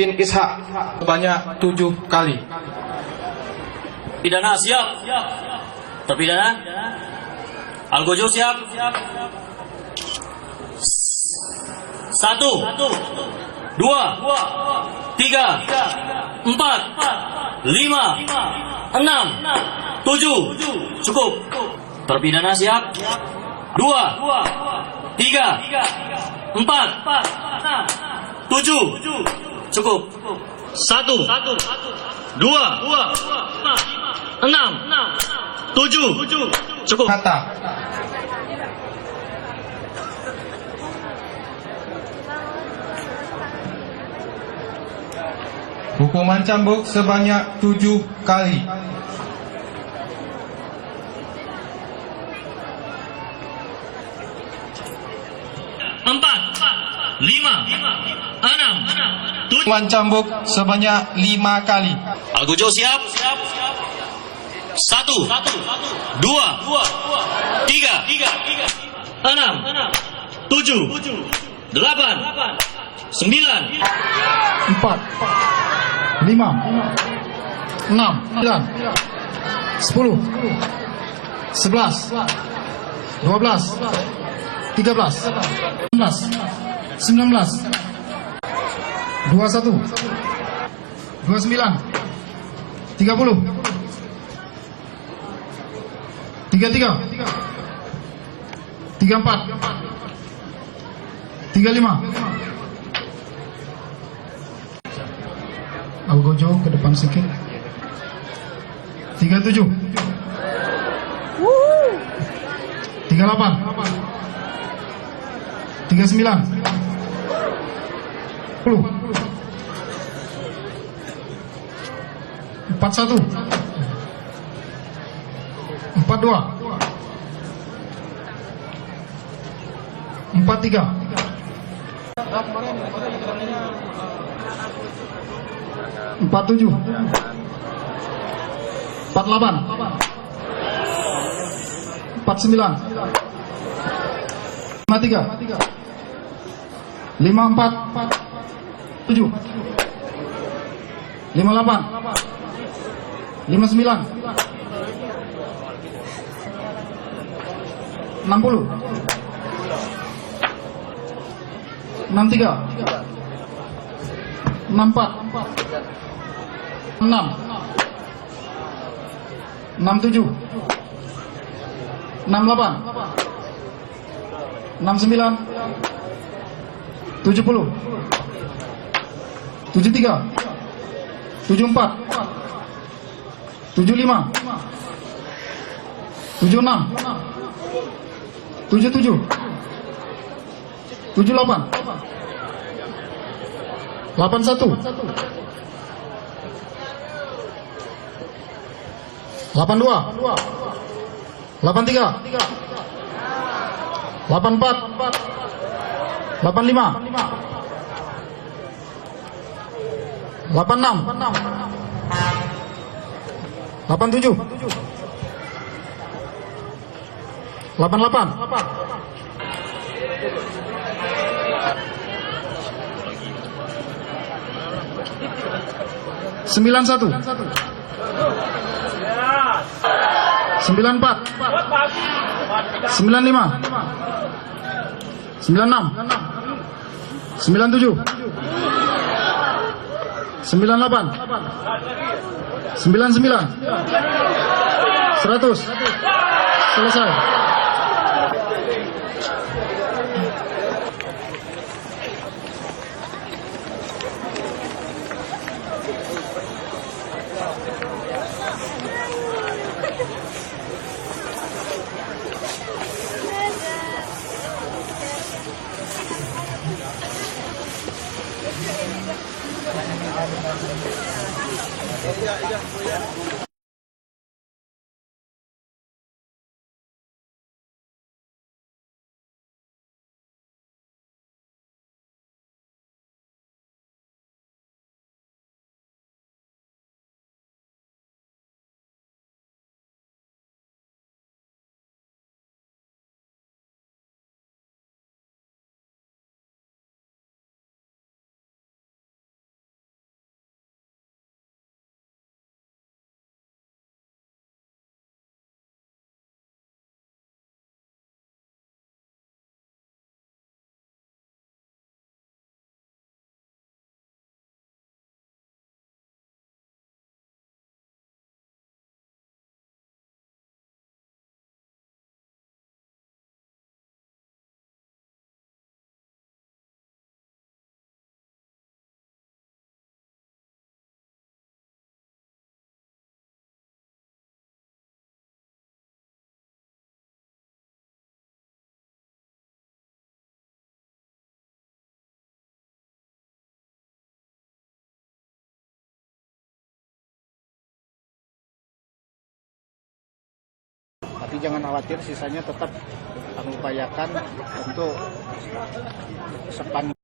bin Ishak sebanyak 7 kali. Pidana siap. Terpidana Algojo siap. 1, 2, 3, 4, 5, 6, 7. Cukup. Terpidana siap. 2, 3, 4, 7. Cukup. 1, 2, 6, 7. Cukup. Kata. Hukuman cambuk sebanyak 7 kali. Empat, 5, 6, 7. Hukuman cambuk sebanyak 5 kali. Algojo siap. 1, 2, 3, 6, 7, 8, 9. 4, 5, 6, 9, 10, 11, 12, 13, 14, 19, 21, 29, 30, 33, 34, 35. Algojo ke depan sedikit. 37, 38, 39, 10, 41, 42, 43. Empat 7, 48, 49, 53, 54, 7, 58, 59, 60, 63, 64, 6, 67, 68, 69, 70, 73, 74, 75, 76, 77, 78, 81, 82, 83, 84, 85, 86, 87, 88, 91, 94, 95, 96, 97, 98, 99, 100. Selesai. jangan khawatir, sisanya tetap kami upayakan untuk sepan